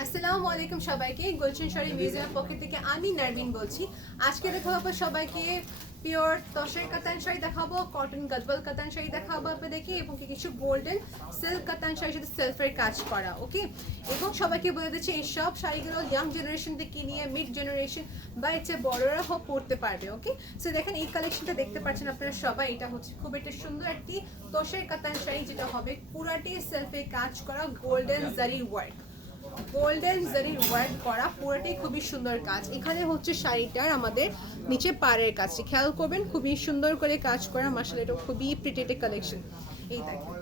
আসসালামু আলাইকুম সবাইকে, গুলশান শাড়ি মিউজিয়ামের পক্ষ থেকে আমি নারমিন বলছি। আজকে দেখাবো সবাইকে পিওর তসর কাতান শাড়ি দেখাবো, কটন গদওয়াল কাতান শাড়ি দেখাবো আপনাদেরকে, এবং কিছু গোল্ডেন সিল্ক কাতান শাড়ির সাথে সেলফের কাজ করা। ওকে, এবং সবাইকে বলে দিচ্ছি এই সব শাড়িগুলো ইয়াং জেনারেশন থেকে নিয়ে মিড জেনারেশন বা এর বড়রা হোক পড়তে পারবে। ওকে, সো দেখেন এই কালেকশনটা দেখতে পাচ্ছেন আপনারা সবাই। এটা হচ্ছে খুব একটা সুন্দর একটি তসর কাতান শাড়ি, যেটা হবে পুরাটি সেলফের কাজ করা গোল্ডেন জারি ওয়ার্ক, গোল্ডেন জারির ওয়ার্ক করা, পুরোটাই খুবই সুন্দর কাজ। এখানে হচ্ছে শাড়িটার আমাদের নিচে পাড়ের কাজটি খেয়াল করবেন, খুবই সুন্দর করে কাজ করা। মাশাআল্লাহ, এটা খুবই প্রিটেড কালেকশন। এই দেখেন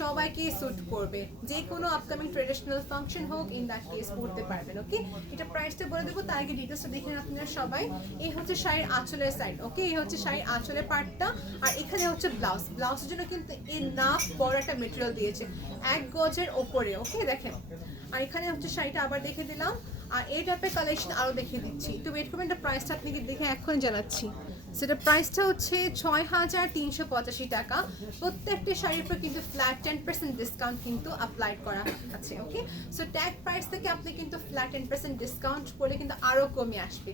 সবাইকে স্যুট করবে, যে কোনো আপকামিং ট্রেডিশনাল ফাংশন হোক, ইন দ্যাট কেস পড়তে পারবেন। ওকে, এটা প্রাইসটা বলে দেবো, তার আগে ডিটেলসটা দেখেন আপনারা সবাই। এই হচ্ছে শাড়ির আঁচলের সাইড। ওকে, এই হচ্ছে শাড়ির আঁচলের পার্টটা, আর এখানে হচ্ছে ব্লাউজ। ব্লাউজের জন্য কিন্তু এনাফ বড় একটা মেটেরিয়াল দিয়েছে, 1 গজের ওপরে। ওকে দেখেন, আর এখানে হচ্ছে শাড়িটা আবার দেখে দিলাম, আর এই টাইপের কালেকশন আরও দেখিয়ে দিচ্ছি। একটু ওয়েট করবেন, এটা প্রাইসটা আপনাকে দেখে এখন জানাচ্ছি। সেটা প্রাইসটা হচ্ছে ৬,৩৮৫ টাকা। প্রত্যেকটি শাড়ির উপর কিন্তু ফ্ল্যাট 10% ডিসকাউন্ট কিন্তু অ্যাপ্লাই করা আছে। ওকে, সো ট্যাগ প্রাইস থেকে আপনি কিন্তু ফ্ল্যাট 10% ডিসকাউন্ট করলে কিন্তু আরও কমে আসবে।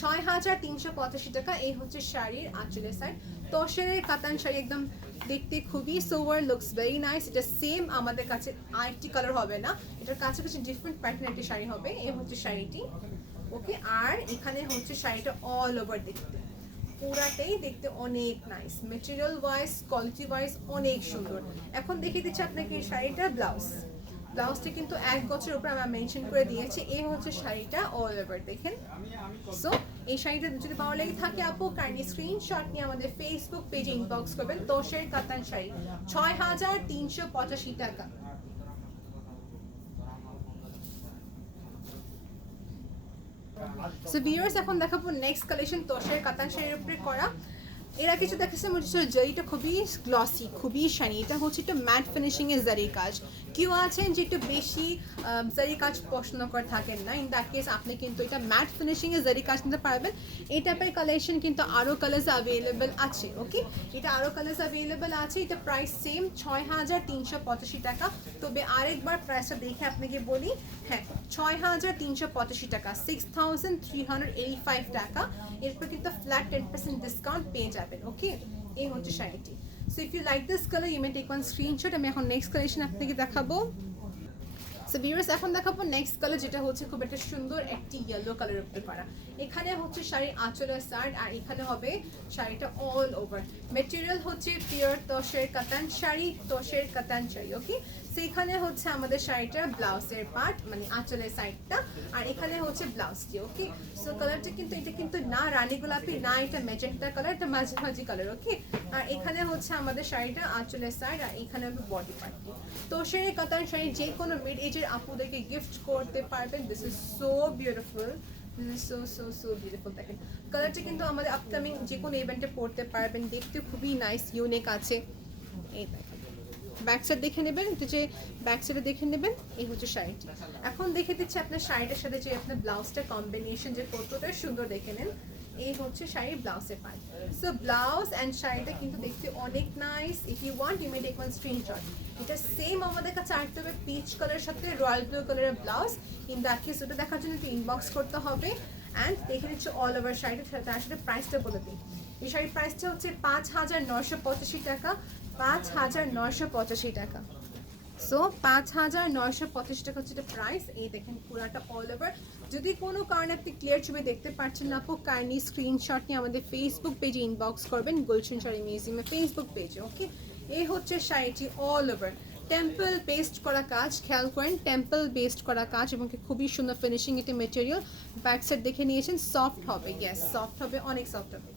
৬,৩৮৫ টাকা। এই হচ্ছে শাড়ির আঁচলের সাইড, তসরের কাতান শাড়ি, একদম দেখতে খুবই সোভার, লুকস ভেরি নাইস। এটা সেম আমাদের কাছে আরেকটি কালার হবে না, এটার কাছাকাছি ডিফারেন্ট প্যাটার্নের একটি শাড়ি হবে। এই হচ্ছে শাড়িটি। ওকে, আর এখানে হচ্ছে শাড়িটা অল ওভার দেখতে, পুরাটাই দেখতে অনেক nice, material wise quality wise অনেক সুন্দর। এখন দেখিয়ে দিচ্ছি আপনাকে এই শাড়িটার ব্লাউজ। ব্লাউজটা কিন্তু 1 গজের উপরে আমরা মেনশন করে দিয়েছি। এই হচ্ছে শাড়িটা অল ওভার দেখেন। সো এই শাড়িটা যদি ভালো লেগে থাকে আপু, কাইন্ডলি স্ক্রিনশট নিয়ে আমাদের ফেসবুক পেজে ইনবক্স করবেন। তোষের কাতান শাড়ি ৬,৩৮৫ টাকা। সো ভিউয়ার্স, এখন দেখাবো নেক্সট কালেকশন তোষের কাতান শাড়ির উপরে করা। এরা কিছু দেখেছে জারিটা খুবই গ্লসি, খুবই শাইনি। এটা হচ্ছে একটু ম্যাট ফিনিশিং এর জারির কাজ। কেউ আছেন যে একটু বেশি জারি কাজ পছন্দ করে থাকেন না, ইন দ্যাট কেস আপনি কিন্তু এটা ম্যাট ফিনিশিং এর জারি কাজ নিতে পারবেন। এই টাইপের কালেকশন কিন্তু আরও কালার্স অ্যাভেলেবেল আছে। ওকে, এটা আরও কালার্স অ্যাভেলেবেল আছে। এটা প্রাইস সেম ৬,৩৮৫ টাকা। তবে আরেকবার প্রাইসটা দেখে আপনাকে বলি, হ্যাঁ ৬,৩৮৫ টাকা, 6,385 টাকা। এরপর কিন্তু ফ্ল্যাট 10% ডিসকাউন্ট পেয়ে যাবেন। ওকে, এই হচ্ছে শাড়িটি। So if you like this colour you may take one screenshot. আমি এখন নেক্সট কালেকশন আপনাকে দেখাবো। সো ভিউয়ার্স, এখন দেখাবো নেক্সট কালার, যেটা হচ্ছে খুব একটা সুন্দর একটি ইয়েলো কালারের উপরে করা। এখানে হচ্ছে শাড়ির আঁচলের সাইড, আর এখানে হবে শাড়িটা অল ওভার। মেটেরিয়াল হচ্ছে পিওর তসের কাতান শাড়ি, তসের কাতান শাড়ি। ওকে, সেইখানে হচ্ছে আমাদের শাড়িটার ব্লাউজের পার্ট, মানে আঁচলের সাইডটা, আর এখানে হচ্ছে ব্লাউজটি। ওকে, সো কালারটা কিন্তু এটা কিন্তু না রানী গোলাপি, না এটা ম্যাজেন্টা কালার, এটা মাঝামাঝি কালার। ওকে, আর এখানে হচ্ছে আমাদের শাড়িটা আঁচলের সাইড, আর এখানে হবে বডি পার্টটি। তোষের কাতান শাড়ি যে কোনো মিড এজের আপুদেরকে গিফট করতে পারবেন। This is so beautiful, so beautiful. দেখেন কালারটা কিন্তু আমাদের আপকামিং যে কোনো ইভেন্টে পরতে পারবেন, দেখতে খুবই নাইস, ইউনিক আছে। এই দেখেন ব্যাক সাইড দেখে নেবেন, একটু যে ব্যাক সাইডে দেখে নেবেন। এই হচ্ছে শাড়িটি। এখন দেখে দিচ্ছি আপনার শাড়িটার সাথে যে আপনার ব্লাউজটা কম্বিনেশন যে কতটা সুন্দর, দেখে নেন। এই হচ্ছে শাড়ির ব্লাউজের পার্ট। সো ব্লাউজ অ্যান্ড শাড়িটা কিন্তু দেখতে অনেক nice. If you want you may take one screenshot. এটা সেম আমাদের কাছে আরেকটা হবে পিচ কালারের সাথে রয়্যাল ব্লু কালারের ব্লাউজ। ইন দ্যাট কেস ওটা দেখার জন্য একটু ইনবক্স করতে হবে। অ্যান্ড দেখে নিচ্ছে অল ওভার শাড়িটা, তার সাথে প্রাইসটা বলে দিই। এই শাড়ির প্রাইসটা হচ্ছে ৫,৯৮৫ টাকা, ৫,৯৮৫ টাকা। সো ৫,৯৮৫ টাকা হচ্ছে এটা প্রাইস। এই দেখেন পুরাটা অল ওভার। যদি কোনো কারণে আপনি ক্লিয়ার ছবি দেখতে পাচ্ছেন না আপু, কাইন্ডলি স্ক্রিনশট নিয়ে আমাদের ফেসবুক পেজে ইনবক্স করবেন, গুলশান শাড়ি মিউজিয়ামের ফেসবুক পেজে। ওকে, এই হচ্ছে শাড়িটি অল ওভার টেম্পল বেসড করা কাজ। খেয়াল করেন টেম্পল বেসড করা কাজ, এবং খুবই সুন্দর ফিনিশিং এটি মেটেরিয়াল। ব্যাক সাইড দেখে নিয়েছেন, সফট হবে, ইয়েস সফট হবে, অনেক সফট হবে।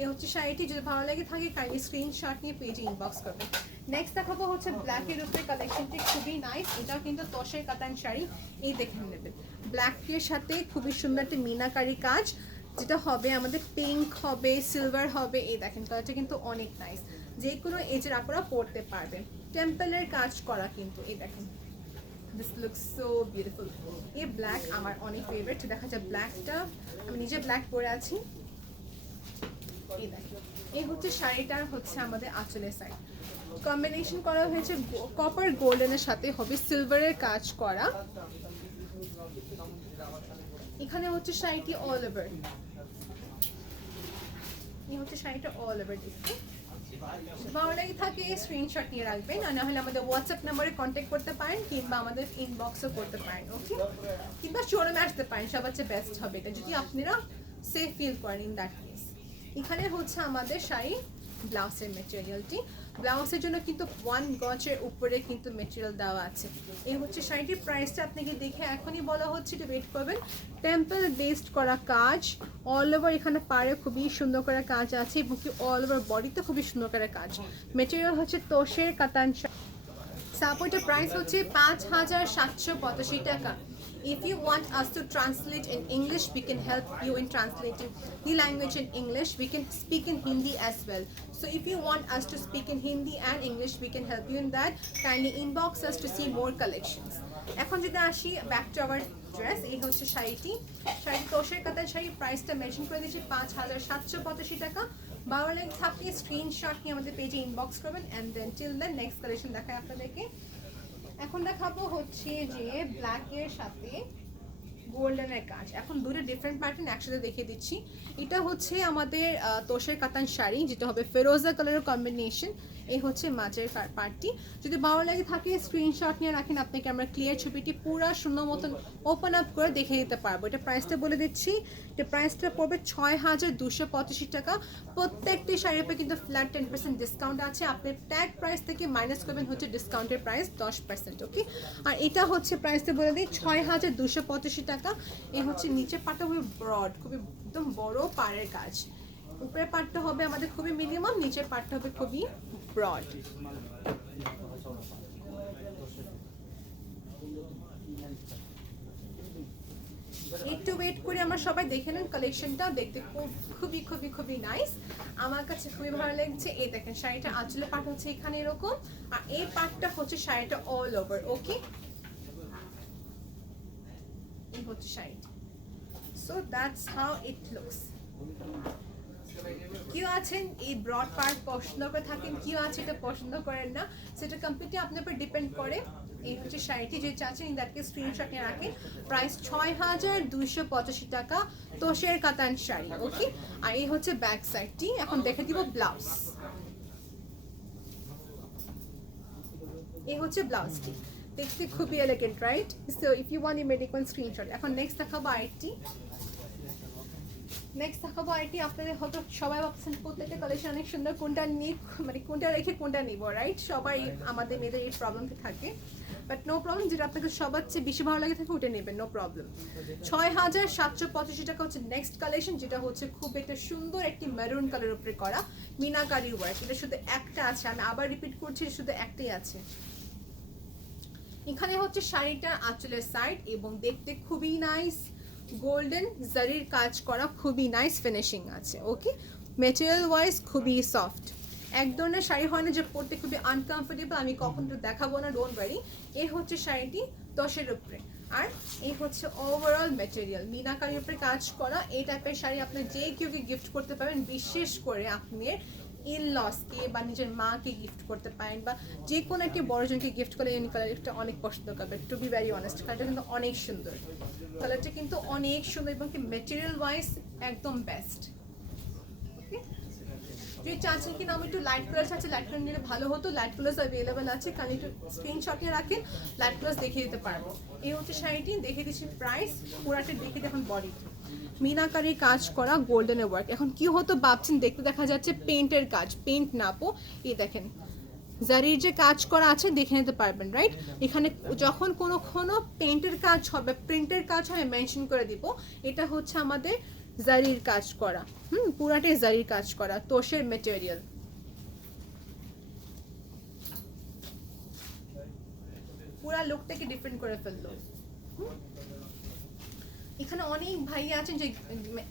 এই হচ্ছে শাড়িটি। যদি ভালো লাগে থাকে কাইন্ডলি স্ক্রিনশট নিয়ে পেজে ইনবক্স করবেন। নেক্সট দেখাবো হচ্ছে ব্ল্যাকের উপরে কালেকশনটি, খুবই নাইস। এটাও কিন্তু তসের কাতান শাড়ি। এই দেখে নেবেন ব্ল্যাকের সাথে খুবই সুন্দর একটা মিনাকারি কাজ, যেটা হবে আমাদের পিঙ্ক হবে, সিলভার হবে। এই দেখেন কালারটা কিন্তু অনেক নাইস, যে কোনো এজের আপনারা পরতে পারবেন। টেম্পলের কাজ করা কিন্তু। এই দেখেন দিস লুকস সো বিউটিফুল। এই ব্ল্যাক আমার অনেক ফেভারিট। দেখা যায় ব্ল্যাকটা, আমি নিজে ব্ল্যাক পরে আছি। এই দেখেন এই হচ্ছে শাড়িটার হচ্ছে আমাদের আঁচলের সাইড। কম্বিনেশন করা হয়েছে কপার গোল্ডেনের সাথে হবে সিলভারের কাজ করা। এখানে হচ্ছে শাড়িটি অল ওভার, এই হচ্ছে শাড়িটা অল ওভার দেখতে। ভালো লাগে থাকে স্ক্রিনশট নিয়ে রাখবেন, আর না হলে আমাদের হোয়াটসঅ্যাপ নাম্বারে কন্ট্যাক্ট করতে পারেন কিংবা আমাদের ইনবক্সও করতে পারেন, ওকে? কিংবা শোরুমে আসতে পারেন, সবচেয়ে বেস্ট হবে এটা যদি আপনারা সেফ ফিল করেন ইন দ্যাট কেস। এখানে হচ্ছে আমাদের শাড়ি ব্লাউজের মেটেরিয়ালটি, ব্লাউজের জন্য কিন্তু 1 গজের উপরে কিন্তু মেটেরিয়াল দেওয়া আছে। এই হচ্ছে শাড়িটির প্রাইসটা আপনাকে দেখে এখনই বলা হচ্ছে, একটু ওয়েট করবেন। টেম্পল বেসড করা কাজ, অল ওভার এখানে পাড়ে খুবই সুন্দর করে কাজ আছে এবং কি অল ওভার বডিতে খুবই সুন্দর করে কাজ। মেটেরিয়াল হচ্ছে তোষের কাতান। সাপোর্টের প্রাইস হচ্ছে 5,785 টাকা। If you want us to translate in English, we can help you in translating the language in English. We can speak in Hindi as well. So if you want us to speak in Hindi and English, we can help you in that. Kindly inbox us to see more collections. এখন যদি আসি back to our dress, এই হচ্ছে শাড়িটি, শাড়ি তোষের কাতান শাড়ি, প্রাইসটা mention করে দিচ্ছি 5,785 টাকা। ভালো লাগে থাকলে স্ক্রিনশট নিয়ে আমাদের পেজে ইনবক্স করবেন, and then till then next collection দেখায় আপনাদেরকে। এখন দেখাবো হচ্ছে যে ব্ল্যাকের সাথে গোল্ডেনের কাজ। এখন দুটো ডিফারেন্ট প্যাটার্ন একসাথে দেখিয়ে দিচ্ছি। এটা হচ্ছে আমাদের তোষের কাতান শাড়ি, যেটা হবে ফেরোজা কালারের কম্বিনেশন। এই হচ্ছে মাঝের পার্টটি। যদি ভালো লাগে থাকে স্ক্রিনশট নিয়ে রাখেন, আপনাকে আমরা ক্লিয়ার ছবিটি পুরো সুন্দর মতন ওপেন আপ করে দেখে দিতে পারবো। এটা প্রাইসটা বলে দিচ্ছি, এটা প্রাইসটা পড়বে 6,285 টাকা। প্রত্যেকটি শাড়ির উপরে কিন্তু ফ্ল্যাট 10% ডিসকাউন্ট আছে। আপনি ট্যাগ প্রাইস থেকে মাইনাস করবেন হচ্ছে ডিসকাউন্টের প্রাইস 10%, ওকে? আর এটা হচ্ছে প্রাইসটা বলে দিই 6,285 টাকা। এই হচ্ছে নিচের পাটটা খুবই ব্রড, খুবই একদম বড় পাড়ের কাজ। উপরের পাটটা হবে আমাদের খুবই মিনিমাম, নিচের পাটটা হবে খুবই ব্রড। একটু ওয়েট করে আমরা সবাই দেখে নেন কালেকশনটা, দেখতে খুবই খুবই খুবই নাইস, আমার কাছে খুবই ভালো লাগছে। এই দেখেন শাড়িটা আঁচলের পাট হচ্ছে এখানে এরকম, আর এই পাটটা হচ্ছে শাড়িটা অল ওভার, ওকে? এই হচ্ছে শাড়িটা। So that's how it looks. কেউ আছেন এই ব্রড পার্ট পছন্দ করে থাকেন, কেউ আছে এটা পছন্দ করেন না, সেটা কমপ্লিটলি আপনার উপর ডিপেন্ড করে। এই হচ্ছে শাড়িটি, যে চাচ্ছেন দ্যাটকে স্ক্রিনশট নিয়ে রাখেন। প্রাইস 6,285 টাকা, তোষের কাতান শাড়ি, ওকে? আর এই হচ্ছে ব্যাক সাইডটি। এখন দেখে দিব ব্লাউজ। এই হচ্ছে ব্লাউজটি, দেখতে খুবই elegant, right? So if you want you may take one screenshot. এখন নেক্সট দেখাবো আইটি, নেক্সট দেখাবো আইটি। আপনাদের হয়তো সবাই ভাবছেন প্রত্যেকটা কালেকশন অনেক সুন্দর, কোনটা নিয়ে মানে কোনটা রেখে কোনটা নিব, রাইট? সবাই আমাদের মেয়েদের এই প্রবলেমটা থাকে, বাট নো প্রবলেম, যেটা আপনাকে সবার চেয়ে বেশি ভালো লাগে থাকে ওটা নেবেন, নো প্রবলেম। 6,785 টাকা হচ্ছে নেক্সট কালেকশন, যেটা হচ্ছে খুব একটা সুন্দর একটি মেরুন কালারের উপরে করা মিনাকারি ওয়ার্ক। এটা শুধু একটা আছে, আমি আবার রিপিট করছি, শুধু একটাই আছে। এখানে হচ্ছে শাড়িটার আঁচলের সাইড, এবং দেখতে খুবই নাইস, গোল্ডেন জারির কাজ করা, খুবই নাইস ফিনিশিং আছে, ওকে? মেটেরিয়াল ওয়াইজ খুবই সফট। এক ধরনের শাড়ি হয় না যে পরতে খুবই আনকমফোর্টেবল, আমি কখন তো দেখাবো না, ডোন্ট ওয়ারি। এই হচ্ছে শাড়িটি তোষের উপরে, আর এই হচ্ছে ওভারঅল মেটেরিয়াল মিনাকারির উপরে কাজ করা। এই টাইপের শাড়ি আপনি যে কেউকে গিফট করতে পারেন, বিশেষ করে আপনার ইনলসকে বা নিজের মাকে গিফট করতে পারেন, বা যে কোনো একটি বড়জনকে গিফট করলে এই কালারটা অনেক পছন্দ করবে। টু বি ভেরি অনেস্ট, কালারটা কিন্তু অনেক সুন্দর, কালারটা কিন্তু অনেক সুন্দর, এবং কি মেটেরিয়াল ওয়াইজ একদম বেস্ট, ওকে? যদি চাচ্ছেন কিনা আমি একটু লাইট কালার চাচ্ছি, লাইট কালার নিলে ভালো হতো, লাইট কালার অ্যাভেলেবেল আছে, কারণ একটু স্ক্রিনশট নিয়ে রাখেন, লাইট কালার দেখিয়ে দিতে পারবো। এই হচ্ছে শাড়িটি, দেখে দিচ্ছি প্রাইস, পুরাটা দেখে দেখুন বডি মিনাকারি কাজ করা গোল্ডেনের ওয়ার্ক। এখন কি হতো ভাবছেন, দেখতে দেখা যাচ্ছে পেইন্টের কাজ, পেইন্ট নাপো, এই দেখেন জারির যে কাজ করা আছে দেখে নিতে পারবেন, রাইট? এখানে যখন কোনো পেইন্টের কাজ হবে, প্রিন্টের কাজ হবে, মেনশন করে দিব এটা হচ্ছে আমাদের জারির কাজ করা, পুরাটাই জারির কাজ করা, তোষের মেটেরিয়াল। পুরা লুকটাকে ডিফারেন্ট করে ফেললো। এখানে অনেক ভাই আছেন যে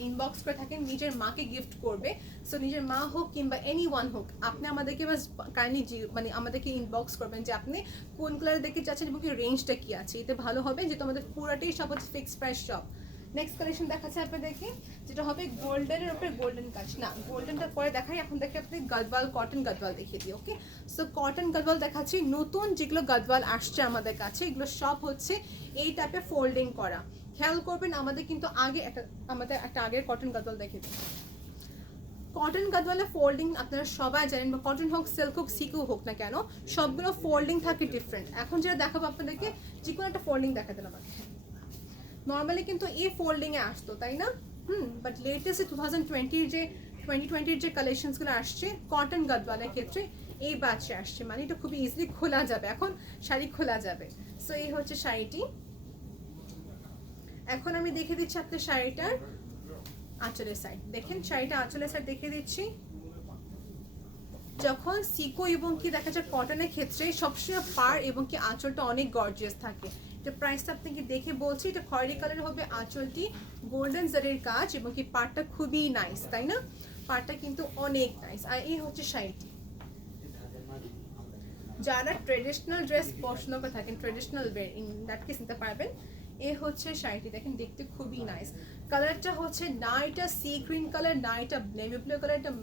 ইনবক্স করে থাকেন নিজের মাকে গিফট করবে, সো নিজের মা হোক কিংবা এনি ওয়ান হোক, আপনি আমাদেরকে বাস কাইন্ডলি মানে আমাদেরকে ইনবক্স করবেন যে আপনি কোন কালার দেখতে চাচ্ছেন এবং কি রেঞ্জটা কি আছে। এতে ভালো হবে, যেহেতু আমাদের পুরাটাই সব হচ্ছে fixed price shop, next collection দেখাচ্ছে আপনাদেরকে, যেটা হবে গোল্ডেনের উপরে গোল্ডেন কাজ। না, গোল্ডেনটা পরে দেখাই, এখন দেখে আপনি গদওয়াল, কটন গদওয়াল দেখিয়ে দিই। ওকে, সো কটন গদওয়াল দেখাচ্ছি। নতুন যেগুলো গদওয়াল আসছে আমাদের কাছে, এগুলো সব হচ্ছে এই টাইপের ফোল্ডিং করা। খেয়াল করবেন আমাদের কিন্তু আমাদের একটা আগের কটন গদওয়াল দেখিয়ে দিই। কটন গদওয়ালে ফোল্ডিং আপনারা সবাই জানেন, বা কটন হোক, সিল্ক হোক, সিকু হোক না কেন, সবগুলো ফোল্ডিং থাকে ডিফারেন্ট। এখন যেটা দেখাবো আপনাদেরকে, যে কোনো একটা ফোল্ডিং দেখাতেন আমাকে। নর্মালি কিন্তু এই ফোল্ডিংয়ে আসতো, তাই না? বাট লেটেস্ট 2020-র যে কালেকশনসগুলো আসছে কটন গদওয়ালের ক্ষেত্রে, এই বাচ্চা আসছে, মানে এটা খুবই ইজিলি খোলা যাবে, এখন শাড়ি খোলা যাবে। সো এই হচ্ছে শাড়িটি। এখন আমি দেখে দিচ্ছি আপনার শাড়িটার আঁচলের সাইড। দেখেন শাড়িটা আঁচলের সাইড দেখে দিচ্ছি। যখন সিকো এবং কি দেখা যায় কটনের ক্ষেত্রে সবসময় পার এবং কি আঁচলটা অনেক গর্জিয়াস থাকে। এটা প্রাইসটা আপনাকে দেখে বলছি, এটা খয়েরি কালার হবে আঁচলটি, গোল্ডেন জারির কাজ এবং কি পাড়টা খুবই নাইস, তাই না? পাড়টা কিন্তু অনেক নাইস। আর এই হচ্ছে শাড়িটি। যারা ট্রেডিশনাল ড্রেস পছন্দ করে থাকেন, traditional wear, in that case নিতে পারবেন। এ হচ্ছে শাড়িটি, দেখেন দেখতে খুবই নাইস। কালারটা হচ্ছে না এটা সি গ্রিন কালার, না এটা নেভি ব্লু কালার, এটা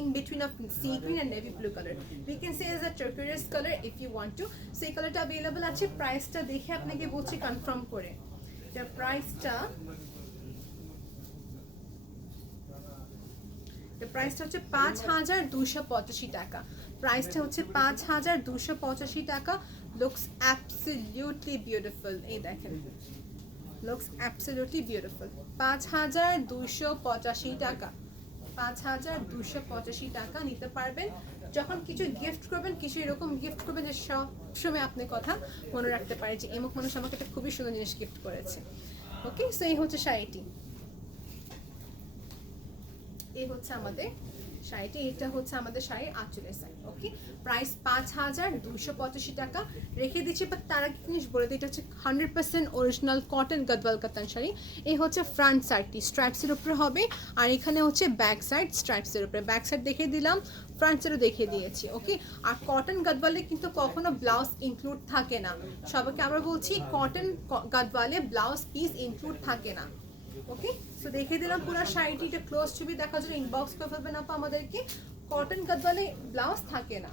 in between of sea green and navy blue color. We can say as a turquoise color if you want to. So এই কালারটা available আছে। প্রাইসটা দেখে আপনাকে বলছি কনফার্ম করে। এটার প্রাইসটা হচ্ছে 5285 টাকা। প্রাইসটা হচ্ছে 5285 টাকা। Looks absolutely beautiful. এই দেখেন, লুকস অ্যাবসলিউটলি বিউটিফুল। 5285 টাকা, 5285 টাকা নিতে পারবেন। যখন কিছু গিফট করবেন, কিছু এরকম গিফট করবেন যে সব সময় আপনি কথা মনে রাখতে পারে যে এমক মানুষ আমাকে একটা খুবই সুন্দর জিনিস গিফট করেছে। ওকে, সো এই হচ্ছে শাড়িটি, এই হচ্ছে আমাদের শাড়িটি। এটা হচ্ছে আমাদের শাড়ির আঁচলের সাইড। ওকে, প্রাইস 5285 টাকা রেখে দিচ্ছি। বাট তার একটা জিনিস বলে দিই, এটা হচ্ছে 100% অরিজিনাল কটন গদওয়াল কাতান শাড়ি। এই হচ্ছে ফ্রন্ট সাইডটি স্ট্রাইপসের উপরে হবে, আর এখানে হচ্ছে ব্যাক সাইড স্ট্রাইপসের উপরে। ব্যাক সাইড দেখিয়ে দিলাম, ফ্রন্ট সাইডও দেখিয়ে দিয়েছি। ওকে, আর কটন গদওয়ালে কিন্তু কখনো ব্লাউজ ইনক্লুড থাকে না। সবাইকে আমরা বলছি কটন গদওয়ালে ব্লাউজ পিস ইনক্লুড থাকে না। ওকে, সো দেখিয়ে দিলাম পুরো শাড়িটি। এটা ক্লোজ ছবি দেখার জন্য ইনবক্স করে ফেলবেন আপা আমাদেরকে। কটন গদওয়ালে ব্লাউজ থাকে না।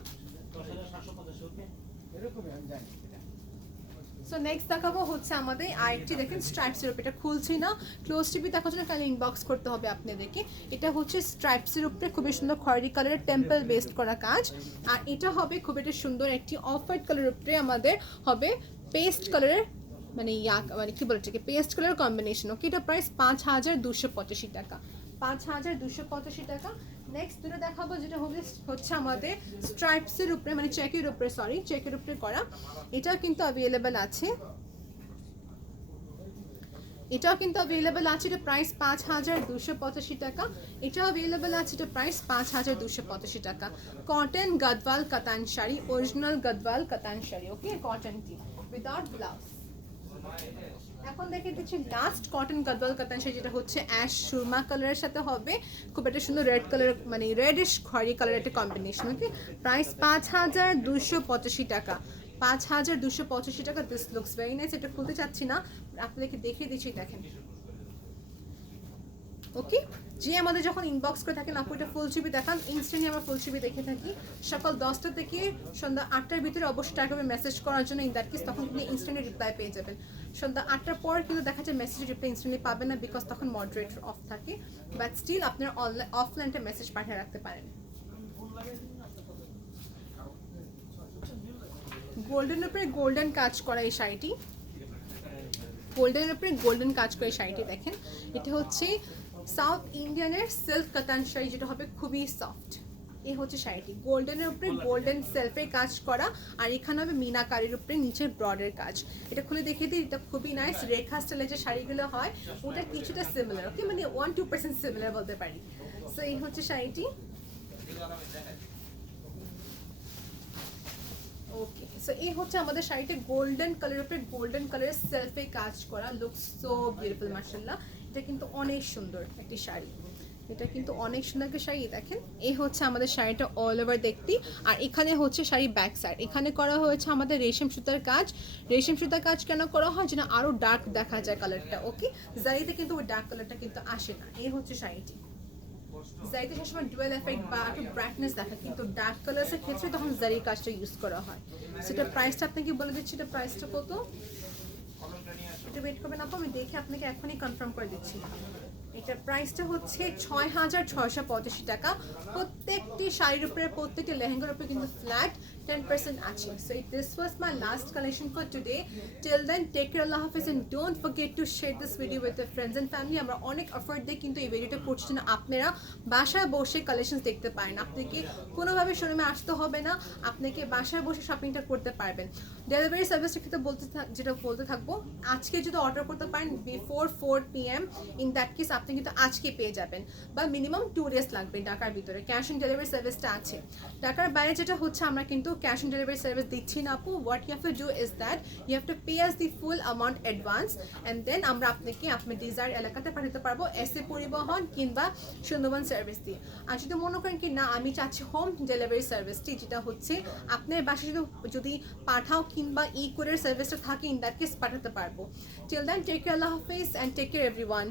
সো নেক্সট দেখাবো হচ্ছে আমাদের আরেকটি, দেখেন স্ট্রাইপসের উপরে। এটা খুলছি না, ক্লোজ টিভি দেখার জন্য কালে ইনবক্স করতে হবে আপনাদেরকে। এটা হচ্ছে স্ট্রাইপসের উপরে খুবই সুন্দর খয়েরি কালারের টেম্পল বেসড করা কাজ। আর এটা হবে খুব একটা সুন্দর একটি অফ হোয়াইট কালারের উপরে আমাদের হবে পেস্ট কালারের, মানে মানে কি বলে এটাকে, পেস্ট কালার কম্বিনেশন। ওকে, এটা প্রাইস 5285 টাকা, 5285 টাকা। নেক্সট দুটো দেখাবো, যেটা হচ্ছে আমাদের স্ট্রাইপসের উপরে, মানে চেকের উপরে, সরি চেকের উপরে করা। এটাও কিন্তু অ্যাভেলেবেল আছে, এটাও কিন্তু অ্যাভেলেবেল আছে। এটা প্রাইস 5285 টাকা। এটাও অ্যাভেলেবেল আছে, এটা প্রাইস 5285 টাকা। কটন গদওয়াল কাতান শাড়ি, অরিজিনাল গদওয়াল কাতান শাড়ি। ওকে, কটনটি উইদাউট ব্লাউজ। এখন দেখে দিচ্ছি লাস্ট কটন গদওয়াল কাতান শাড়ি, যেটা হচ্ছে অ্যাশ সুরমা কালারের সাথে হবে খুব একটা সুন্দর রেড কালার, মানে রেডিশ খয়েরি কালার একটা কম্বিনেশন। ওকে, প্রাইস 5285 টাকা, 5285 টাকা। This looks very nice. এটা খুলতে চাচ্ছি না, আপনাদেরকে দেখিয়ে দিচ্ছি, দেখেন। ওকে, যে আমাদের যখন ইনবক্স করে থাকেন আপু এটা ফুল ছবি দেখান, ইনস্ট্যান্টলি আমরা ফুল ছবি দেখে থাকি। সকাল 10টা থেকে সন্ধ্যা 8টার ভিতরে অবশ্যই ট্রাই করবেন মেসেজ করার জন্য। ইন দ্যাট কেস তখন কিন্তু ইনস্ট্যান্টলি রিপ্লাই পেয়ে যাবেন। সন্ধ্যা 8টার পর কিন্তু দেখা যায় মেসেজ রিপ্লাই ইনস্ট্যান্টলি পাবেন না, বিকজ তখন মডারেটর অফ থাকে। বাট স্টিল আপনারা অফলাইনটা মেসেজ পাঠিয়ে রাখতে পারেন। গোল্ডেন উপরে গোল্ডেন কাজ করা এই শাড়িটি, গোল্ডেনের উপরে গোল্ডেন কাজ করে শাড়িটি দেখেন। এটা হচ্ছে সাউথ ইন্ডিয়ানের সিল্ক কাতান শাড়ি, যেটা হবে খুবই সফট। এই হচ্ছে শাড়িটি, গোল্ডেনের উপরে গোল্ডেন সেলফের কাজ করা, আর এখানে হবে মিনাকারির উপরে নিচের ব্রডের কাজ। এটা খুলে দেখিয়ে দিই, এটা খুবই নাইস। রেখা স্টাইলের যে শাড়িগুলো হয় ওটা কিছুটা সিমিলার। ওকে, মানে 1-2% সিমিলার বলতে পারি। সো এই হচ্ছে শাড়িটি। ওকে, সো এই হচ্ছে আমাদের শাড়িতে গোল্ডেন কালারের উপরে গোল্ডেন কালারের সেলফে কাজ করা। লুকস সো বিউটিফুল মাশাআল্লাহ। এটা কিন্তু অনেক সুন্দর একটি শাড়ি। এটা কিন্তু অনেক সুন্দর একটা শাড়ি দেখেন, এই হচ্ছে আমাদের শাড়িটা অল ওভার দেখতে। আর এখানে হচ্ছে শাড়ি ব্যাক সাইড, এখানে করা হয়েছে আমাদের রেশম সুতার কাজ। রেশম সুতার কাজ কেন করা হয়, যেন আরও ডার্ক দেখা যায় কালারটা। ওকে, জারিতে কিন্তু ওই ডার্ক কালারটা কিন্তু আসে না। এই হচ্ছে শাড়িটি। জারিতে সবসময় ডুয়েল এফেক্ট বা একটু ব্রাইটনেস দেখা, কিন্তু ডার্ক কালার্সের ক্ষেত্রে তখন জারির কাজটা ইউজ করা হয়। সেটা প্রাইসটা আপনাকে বলে দিচ্ছি, এটা প্রাইসটা কত, একটু ওয়েট করবেন আপু, আমি দেখে আপনাকে এখনই কনফার্ম করে দিচ্ছি। এটার প্রাইসটা হচ্ছে 6,685 টাকা। প্রত্যেকটি শাড়ির উপরে, প্রত্যেকটি লেহেঙ্গার উপরে কিন্তু ফ্ল্যাট 10% আছে। So this was my last collection for today. Till then take care, আল্লাহ হাফেজ, and don't forget to share this video with your friends and family. আমরা অনেক অফার দিয়ে কিন্তু এই ভিডিওটা করছি না, আপনারা বাসায় বসে কালেকশন দেখতে পারেন। আপনাকে কোনোভাবে শোরুমে আসতে হবে না, আপনাকে বাসায় বসে শপিংটা করতে পারবেন। ডেলিভারি সার্ভিসের ক্ষেত্রে যেটা বলতে থাকবো, আজকে যদি অর্ডার করতে পারেন before 4 PM, in that case আপনি কিন্তু আজকে পেয়ে যাবেন, বা মিনিমাম 2 ডেজ লাগবে ঢাকার ভিতরে। ক্যাশ অন ডেলিভারি সার্ভিসটা আছে। ঢাকার বাইরে যেটা হচ্ছে, আমরা কিন্তু ক্যাশ অন ডেলিভারি সার্ভিস দিচ্ছি না আপু। What you have to do is that you have to pay us the full amount advance, and then আমরা আপনাকে আপনার ডিজায়ার এলাকাতে পাঠাতে পারবো এসএ পরিবহন কিংবা সুন্দরবন সার্ভিস দিয়ে। আর যদি মনে করেন কি না আমি চাচ্ছি হোম ডেলিভারি সার্ভিসটি, যেটা হচ্ছে আপনার বাসায় যদি পাঠাও কিংবা ই কোরিয়ার সার্ভিসটা থাকে, ইন দ্যাট কেস পাঠাতে পারবো। টিল দেন টেক কেয়ার, আল্লাহ হাফেজ, অ্যান্ড টেক কেয়ার এভরিওয়ান।